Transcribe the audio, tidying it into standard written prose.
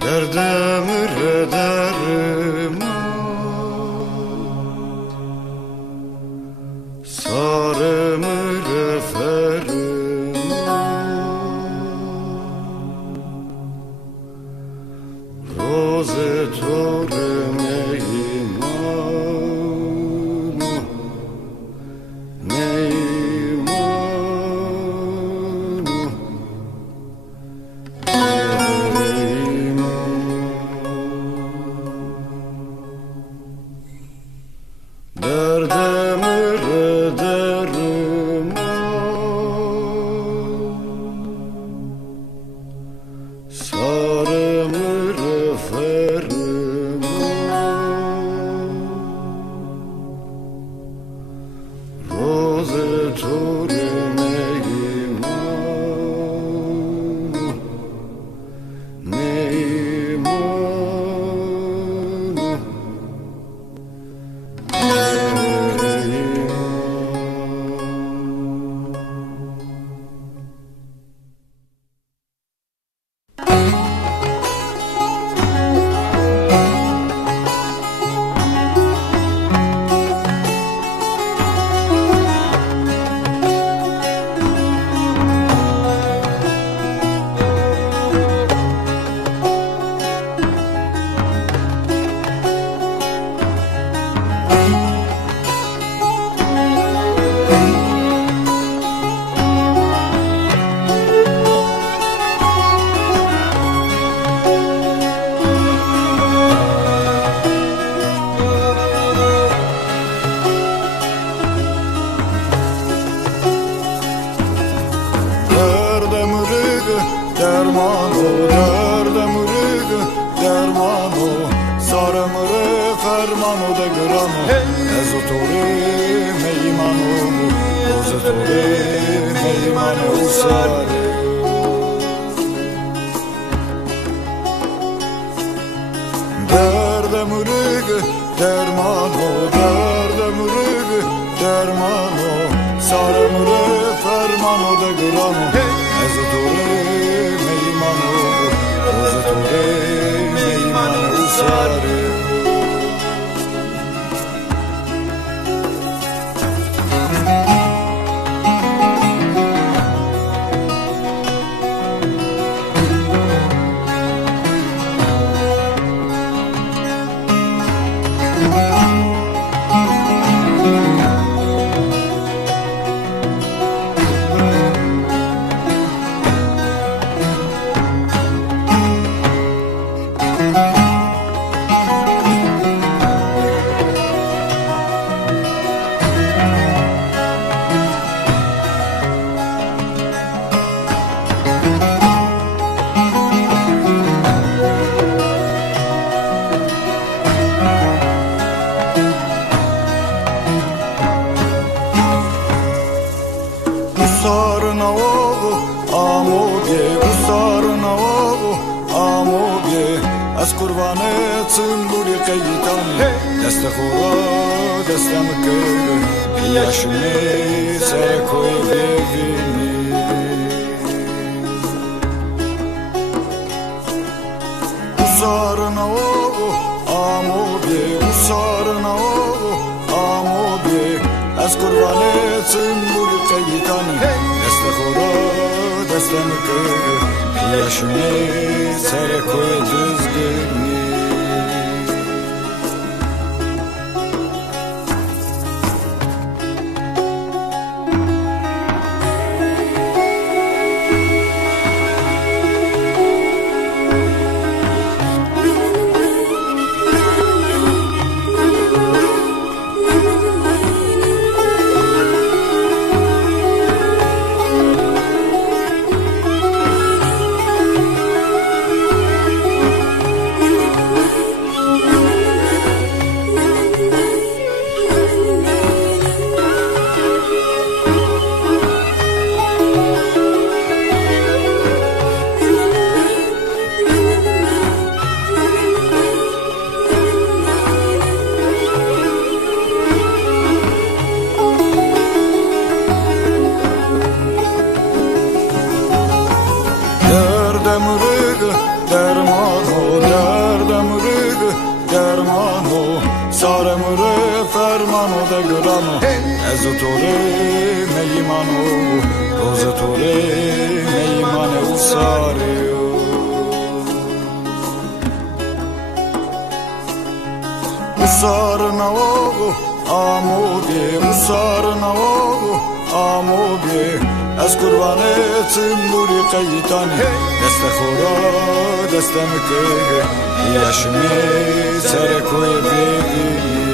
دردم ردرم سارم رفرم روز تورم دردم ردرم سارم رفرم روز تورم درمانو دردم رگ درمانو سارم ره فرمانو دگرانو از توره میمانو روز توره میمانو ساره دردم رگ درمانو دردم رگ درمانو سارم ره فرمانو دگرانو از توره روز توره میمانو ساره از قربان تنبوری قیتانی دست خورا دستم کرد یشمی سرکوی ببینی usar nao amobye usar nao amobye از قربان تنبوری قیتانی دست خورا دستم کرد یشمی سرکوی düzgünü منو دگرانو از توره میمانو روز توره میمان او ساره Usarına oğu amudi Usarına oğu amudi Ez kurban etsin buri kayitani Deste khora deste mükege Yaşmi sere koy bebi